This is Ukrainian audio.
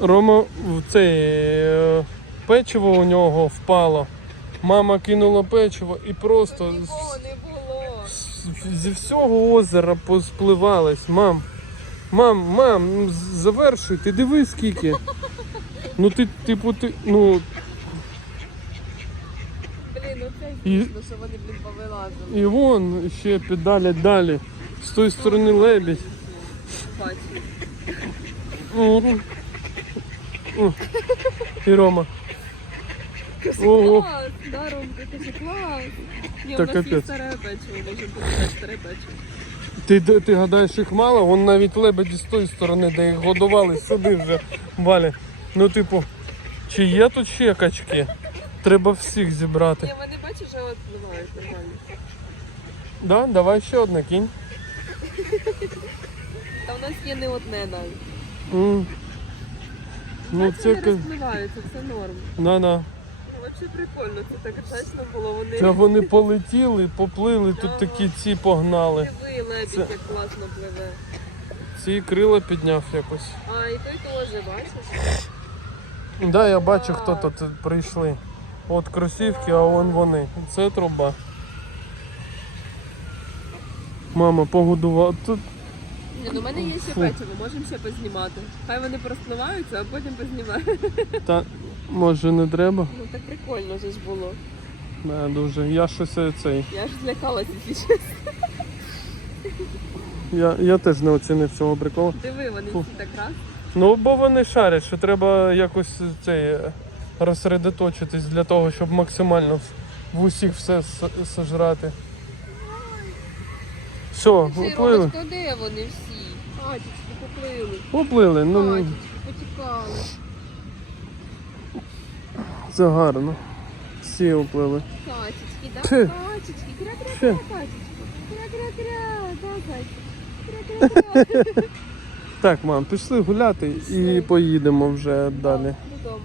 Рома в цей е, печиво у нього впало. Мама кинула печиво і просто з- не було. зі всього озера поспливались. Мам, мам, мам, ну, завершуй, ти диви скільки. Ну ти, типу, ти, ну, Блін, ну це І- смішно, що вони, блін, повилазили. і вон ще педалять далі. З тої сторони лебідь. Бачу. О, І Рома. Ого. Клас, да, Ромка, це ж клас. Ні, Та у нас є капець. старе печиво, може бути старе печиво. Ти, ти, ти гадаєш, їх мало? Вон навіть лебеді з тої сторони, де їх годували, сюди вже валі. Ну, типу, чи є тут ще качки? Треба всіх зібрати. Ні, вони бачиш, вже от впливають нормально. Да? Давай ще одне кінь. Та у нас є не одне навіть. М. Ну це ка- розпливаються, це норм. на на. Ну, взагалі прикольно, це так точно було. Вони Це вони полетіли, поплили, тут такі ці погнали. диви, лебідь, Це- як класно пливе. Ці крила підняв якось. А, і той теж, бачиш? Да, я бачу, хто тут прийшли. От кросівки, а вон вони. Це труба. Мама погодувала. Тут Ні, ну в мене є ще Фу. печиво, можемо ще познімати. Хай вони проспливаються, а потім познімаємо. та може не треба. Ну так прикольно вже ж було. Не, дуже. Я щось е, цей. Я ж злякалася час. Я, я теж не оцінив цього приколу. Диви, вони Фу. всі так раз. Ну, бо вони шарять, що треба якось цей е, розсередоточитись для того, щоб максимально в- в усіх все с- сожрати. Все, Ти, де вони всі? Катічки поплили. Поплили, ну Катічки потікали. це гарно. Всі оплили. Катічки, да? Катічки, Пф. кря-кря-кря, катічки. Кря-кря-кря, да, катічки. Кря-кря-кря. Так, мам, пішли гуляти і поїдемо вже далі. Додому.